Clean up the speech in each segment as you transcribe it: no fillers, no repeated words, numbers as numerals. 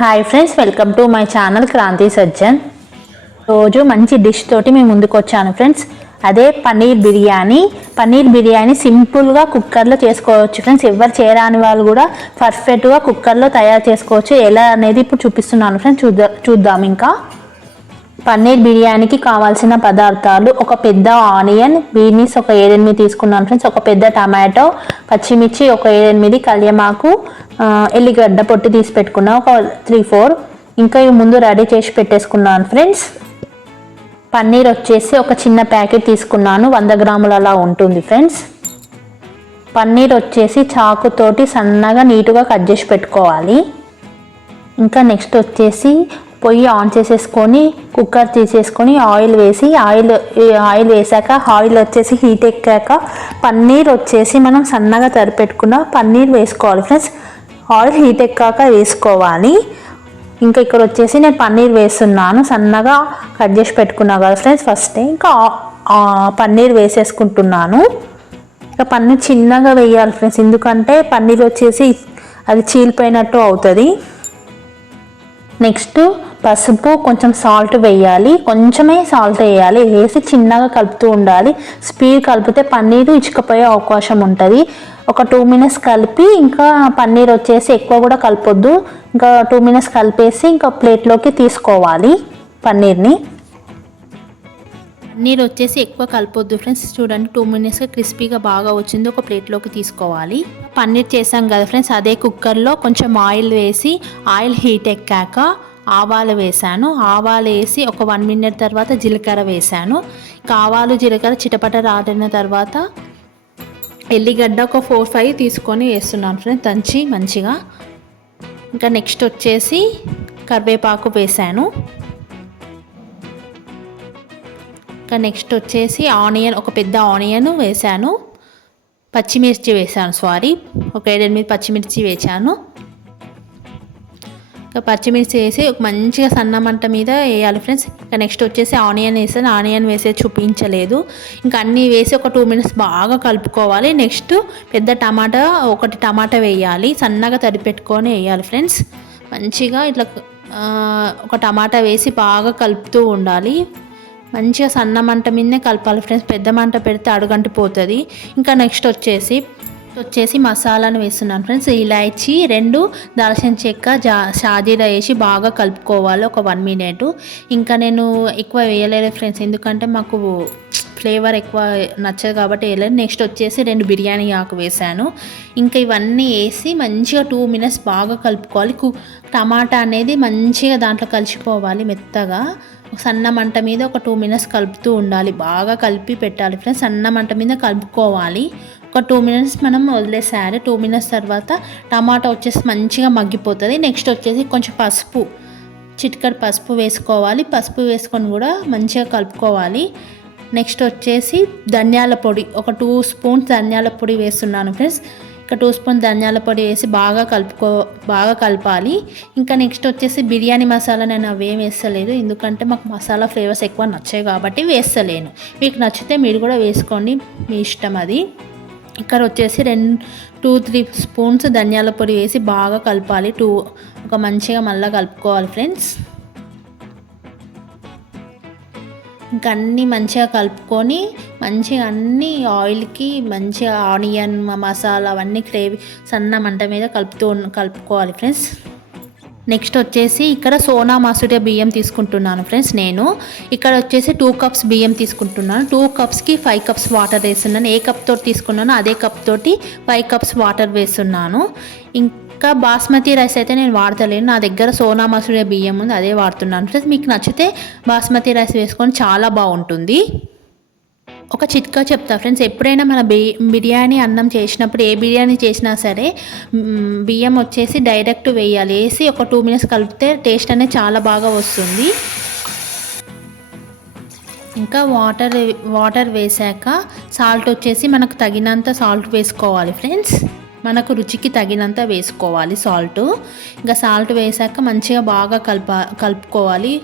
Hi friends, welcome to my channel Kranthi Sajjan. రోజు మంచి dish తోటి మేము ముందుకు వచ్చాను ఫ్రెండ్స్. అదే పన్నీర్ బిర్యానీ సింపుల్గా కుక్కర్లో చేసుకోవచ్చు ఫ్రెండ్స్. ఎవరు చేయరాని వాళ్ళు కూడా పర్ఫెక్ట్గా కుక్కర్లో తయారు చేసుకోవచ్చు. ఎలా అనేది ఇప్పుడు చూపిస్తున్నాను ఫ్రెండ్స్. చూద్దాం. ఇంకా పన్నీర్ బిర్యానీకి కావాల్సిన పదార్థాలు: ఒక పెద్ద ఆనియన్, బీనీస్ ఒక 7-8 తీసుకున్నాను ఫ్రెండ్స్, ఒక పెద్ద టమాటో, పచ్చిమిర్చి ఒక 7-8, కళ్యమాకు, ఎల్లిగడ్డ పొట్టు తీసి పెట్టుకున్నా ఒక 3-4. ఇంకా ఇవి ముందు రెడీ చేసి పెట్టేసుకున్నాను ఫ్రెండ్స్. పన్నీర్ వచ్చేసి ఒక చిన్న ప్యాకెట్ తీసుకున్నాను, 100 గ్రాములు అలా ఉంటుంది ఫ్రెండ్స్. పన్నీర్ వచ్చేసి చాకుతోటి సన్నగా నీటుగా కట్ చేసి పెట్టుకోవాలి. ఇంకా నెక్స్ట్ వచ్చేసి పొయ్యి ఆన్ చేసేసుకొని కుక్కర్ తీసేసుకొని ఆయిల్ వేసాక ఆయిల్ వచ్చేసి హీట్ ఎక్కాక పన్నీర్ వచ్చేసి మనం సన్నగా తరిపెట్టుకున్న పన్నీర్ వేసుకోవాలి ఫ్రెండ్స్. ఆయిల్ హీట్ ఎక్కాక వేసుకోవాలి. ఇంకా ఇక్కడ వచ్చేసి నేను పన్నీర్ వేస్తున్నాను, సన్నగా కట్ చేసి పెట్టుకున్నా కదా ఫ్రెండ్స్ ఫస్ట్. ఇంకా పన్నీర్ వేసేసుకుంటున్నాను. ఇంకా పన్నీర్ చిన్నగా వేయాలి ఫ్రెండ్స్, ఎందుకంటే పన్నీర్ వచ్చేసి అది చీలిపోయినట్టు అవుతుంది. నెక్స్ట్ పసుపు, కొంచెం సాల్ట్ వేయాలి, కొంచెమే సాల్ట్ వేయాలి. వేసి చిన్నగా కలుపుతూ ఉండాలి. స్పీడ్ కలిపితే పన్నీరు ఇచ్చుకపోయే అవకాశం ఉంటుంది. ఒక 2 మినిట్స్ కలిపి, ఇంకా పన్నీర్ వచ్చేసి ఎక్కువ కూడా కలపొద్దు, ఇంకా 2 మినిట్స్ కలిపేసి ఇంకా ప్లేట్లోకి తీసుకోవాలి పన్నీర్ని. పన్నీర్ వచ్చేసి ఎక్కువ కలపొద్దు ఫ్రెండ్స్. చూడండి, 2 మినిట్స్గా క్రిస్పీగా బాగా వచ్చింది. ఒక ప్లేట్లోకి తీసుకోవాలి. పన్నీర్ చేసాం కదా ఫ్రెండ్స్, అదే కుక్కర్లో కొంచెం ఆయిల్ వేసి, ఆయిల్ హీట్ ఎక్కాక ఆవాలు వేసాను. ఆవాలు వేసి ఒక 1 మినిట్ తర్వాత జీలకర్ర వేసాను. ఆవాలు జీలకర్ర చిటపట రాడిన తర్వాత ఎల్లిగడ్డ ఒక 4-5 తీసుకొని వేస్తున్నాను ఫ్రెండ్స్, దంచి మంచిగా. ఇంకా నెక్స్ట్ వచ్చేసి కరివేపాకు వేసాను. ఇంకా నెక్స్ట్ వచ్చేసి ఆనియన్, ఒక పెద్ద ఆనియన్ వేసాను. పచ్చిమిర్చి వేసాను, ఒక 7-8 పచ్చిమిర్చి వేసాను. ఇంకా పచ్చిమిర్చి వేసి ఒక మంచిగా సన్న మంట మీద వేయాలి ఫ్రెండ్స్. ఇంకా నెక్స్ట్ వచ్చేసి ఆనియన్ వేసాను. ఆనియన్ వేసే చూపించలేదు. ఇంకా అన్నీ వేసి ఒక 2 మినిట్స్ బాగా కలుపుకోవాలి. నెక్స్ట్ పెద్ద టమాటా వేయాలి, సన్నగా తరిపెట్టుకొని వేయాలి ఫ్రెండ్స్. మంచిగా ఇట్లా ఒక టమాటా వేసి బాగా కలుపుతూ ఉండాలి. మంచిగా సన్న మంట మీదనే కలపాలి ఫ్రెండ్స్, పెద్ద మంట పెడితే అడుగంటిపోతుంది. ఇంకా నెక్స్ట్ వచ్చేసి మసాలాను వేస్తున్నాను ఫ్రెండ్స్. ఇలాచీ, 2 దాల్చిన చెక్క, షాజీరా వేసి బాగా కలుపుకోవాలి ఒక 1 మినిట్. ఇంకా నేను ఎక్కువ వేయలేదు ఫ్రెండ్స్, ఎందుకంటే మాకు ఫ్లేవర్ ఎక్కువ నచ్చదు కాబట్టి వేయలేదు. నెక్స్ట్ వచ్చేసి 2 బిర్యానీ ఆకు వేసాను. ఇంకా ఇవన్నీ వేసి మంచిగా 2 మినిట్స్ బాగా కలుపుకోవాలి. టమాటా అనేది మంచిగా దాంట్లో కలిసిపోవాలి మెత్తగా. సన్న మంట మీద ఒక 2 మినిట్స్ కలుపుతూ ఉండాలి, బాగా కలిపి పెట్టాలి ఫ్రెండ్స్. సన్న మంట మీద కలుపుకోవాలి. ఒక 2 మినిట్స్ మనం వదిలేసేయాలి. 2 మినిట్స్ తర్వాత టమాటా వచ్చేసి మంచిగా మగ్గిపోతుంది. నెక్స్ట్ వచ్చేసి కొంచెం చిటికెడు పసుపు వేసుకోవాలి. పసుపు వేసుకొని కూడా మంచిగా కలుపుకోవాలి. నెక్స్ట్ వచ్చేసి ధనియాల పొడి, ఒక 2 స్పూన్స్ ధనియాల పొడి వేస్తున్నాను ఫ్రెండ్స్. ఇంకా 2 స్పూన్స్ ధనియాల పొడి వేసి బాగా కలపాలి. ఇంకా నెక్స్ట్ వచ్చేసి బిర్యానీ మసాలా నేను అవేం వేస్తలేదు, ఎందుకంటే మాకు మసాలా ఫ్లేవర్స్ ఎక్కువ నచ్చాయి కాబట్టి వేస్తలేను. మీకు నచ్చితే మీరు కూడా వేసుకోండి, మీ ఇష్టం అది. ఇక్కడ వచ్చేసి 2-3 స్పూన్స్ ధనియాల పొడి వేసి బాగా కలపాలి. ఒక మంచిగా మళ్ళీ కలుపుకోవాలి ఫ్రెండ్స్. ఇంకా అన్నీ మంచిగా కలుపుకొని మంచిగా అన్నీ ఆయిల్కి మంచిగా ఆనియన్ మసాలా అవన్నీ సన్న మంట మీద కలుపుకోవాలి ఫ్రెండ్స్. నెక్స్ట్ వచ్చేసి ఇక్కడ సోనా మసూరి బియ్యం తీసుకుంటున్నాను ఫ్రెండ్స్. నేను ఇక్కడ వచ్చేసి 2 కప్స్ బియ్యం తీసుకుంటున్నాను. 2 కప్స్కి 5 కప్స్ వాటర్ వేస్తున్నాను. ఏ కప్ తోటి తీసుకున్నానో అదే కప్ తోటి 5 కప్స్ వాటర్ వేస్తున్నాను. ఇంకా బాస్మతి రైస్ అయితే నేను వాడతలేను, నా దగ్గర సోనా మసూరి బియ్యం ఉంది, అదే వాడుతున్నాను ఫ్రెండ్స్. మీకు నచ్చితే బాస్మతి రైస్ వేసుకొని చాలా బాగుంటుంది. ఒక చిట్కా చెప్తా ఫ్రెండ్స్, ఎప్పుడైనా మన బిర్యానీ అన్నం చేసినప్పుడు, ఏ బిర్యానీ చేసినా సరే బియ్యం వచ్చేసి డైరెక్ట్ వేయాలి. వేసి ఒక 2 మినిట్స్ కలిపితే టేస్ట్ అనేది చాలా బాగా వస్తుంది. ఇంకా వాటర్ వేసాక సాల్ట్ వచ్చేసి మనకు తగినంత సాల్ట్ వేసుకోవాలి ఫ్రెండ్స్. మనకు రుచికి తగినంత వేసుకోవాలి సాల్ట్. ఇంకా సాల్ట్ వేసాక మంచిగా బాగా కలుపుకోవాలి.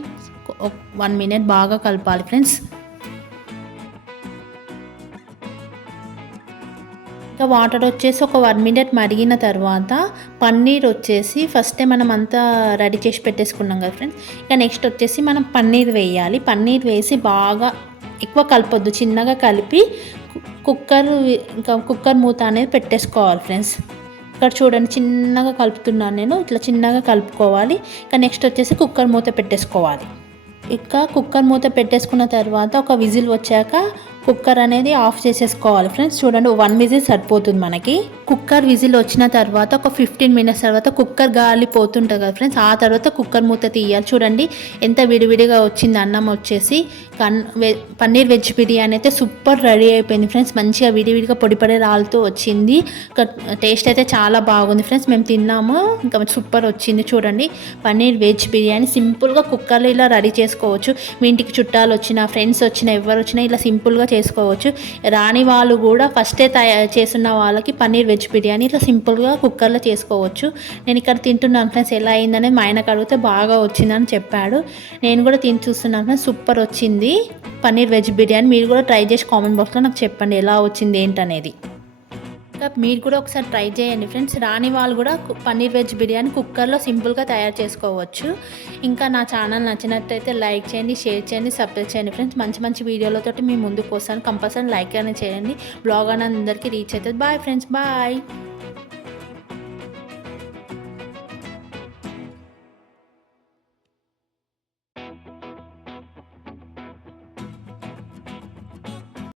1 మినిట్ బాగా కలపాలి ఫ్రెండ్స్. ఇంకా ఇంకా వాటర్ వచ్చేసి ఒక 1 మినిట్ మరిగిన తర్వాత పన్నీర్ వచ్చేసి ఫస్టే మనం అంతా రెడీ చేసి పెట్టేసుకున్నాం కదా ఫ్రెండ్స్. ఇంకా నెక్స్ట్ వచ్చేసి మనం పన్నీర్ వేయాలి. పన్నీర్ వేసి బాగా ఎక్కువ కలపొద్దు, చిన్నగా కలిపి కుక్కర్ మూత అనేది పెట్టేసుకోవాలి ఫ్రెండ్స్. ఇక్కడ చూడండి చిన్నగా కలుపుతున్నాను నేను, ఇట్లా చిన్నగా కలుపుకోవాలి. ఇంకా నెక్స్ట్ వచ్చేసి కుక్కర్ మూత పెట్టేసుకోవాలి. కుక్కర్ మూత పెట్టేసుకున్న తర్వాత ఒక విజిల్ వచ్చాక కుక్కర్ అనేది ఆఫ్ చేసేసుకోవాలి ఫ్రెండ్స్. చూడండి 1 విజిల్ సరిపోతుంది మనకి. కుక్కర్ విజిల్ వచ్చిన తర్వాత ఒక 15 మినిట్స్ తర్వాత కుక్కర్ గాలి పోతుంటుంది కదా ఫ్రెండ్స్, ఆ తర్వాత కుక్కర్ మూత తీయాలి. చూడండి ఎంత విడివిడిగా వచ్చింది అన్నం వచ్చేసి. పన్నీర్ వెజ్ బిర్యానీ అయితే సూపర్ రెడీ అయిపోయింది ఫ్రెండ్స్. మంచిగా విడివిడిగా పొడి రాలుతూ వచ్చింది. టేస్ట్ అయితే చాలా బాగుంది ఫ్రెండ్స్. మేము తిన్నాము, ఇంకా సూపర్ వచ్చింది. చూడండి పన్నీర్ వెజ్ బిర్యానీ సింపుల్గా కుక్కర్లో ఇలా రెడీ చేసుకోవచ్చు. మీ ఇంటికి చుట్టాలు వచ్చినా, ఫ్రెండ్స్ వచ్చినా, ఎవరు వచ్చినా ఇలా సింపుల్గా చేసుకోవచ్చు. రాని వాళ్ళు కూడా ఫస్టే తయారు చేస్తున్న వాళ్ళకి పన్నీర్ వెజ్ బిర్యానీ ఇట్లా సింపుల్గా కుక్కర్లో చేసుకోవచ్చు. నేను ఇక్కడ తింటున్నాను ఫ్రెండ్స్, ఎలా అయిందనేది మా ఆయనకు అడిగితే బాగా వచ్చిందని చెప్పాడు. నేను కూడా తిని చూస్తున్నాను ఫ్రెండ్స్, సూపర్ వచ్చింది పన్నీర్ వెజ్ బిర్యానీ. మీరు కూడా ట్రై చేసి కామెంట్ బాక్స్లో నాకు చెప్పండి ఎలా వచ్చింది ఏంటనేది. ఇంకా మీరు కూడా ఒకసారి ట్రై చేయండి ఫ్రెండ్స్. రాని వాళ్ళు కూడా పన్నీర్ వెజ్ బిర్యానీ కుక్కర్లో సింపుల్గా తయారు చేసుకోవచ్చు. ఇంకా నా ఛానల్ నచ్చినట్టయితే లైక్ చేయండి, షేర్ చేయండి, సబ్స్క్రైబ్ చేయండి ఫ్రెండ్స్. మంచి మంచి వీడియోలతో మీ ముందుకు వస్తాను. కంపల్సరీ లైక్ అనేది చేయండి. బ్లాగ్ అనేది అందరికీ రీచ్ అవుతుంది. Bye friends, bye.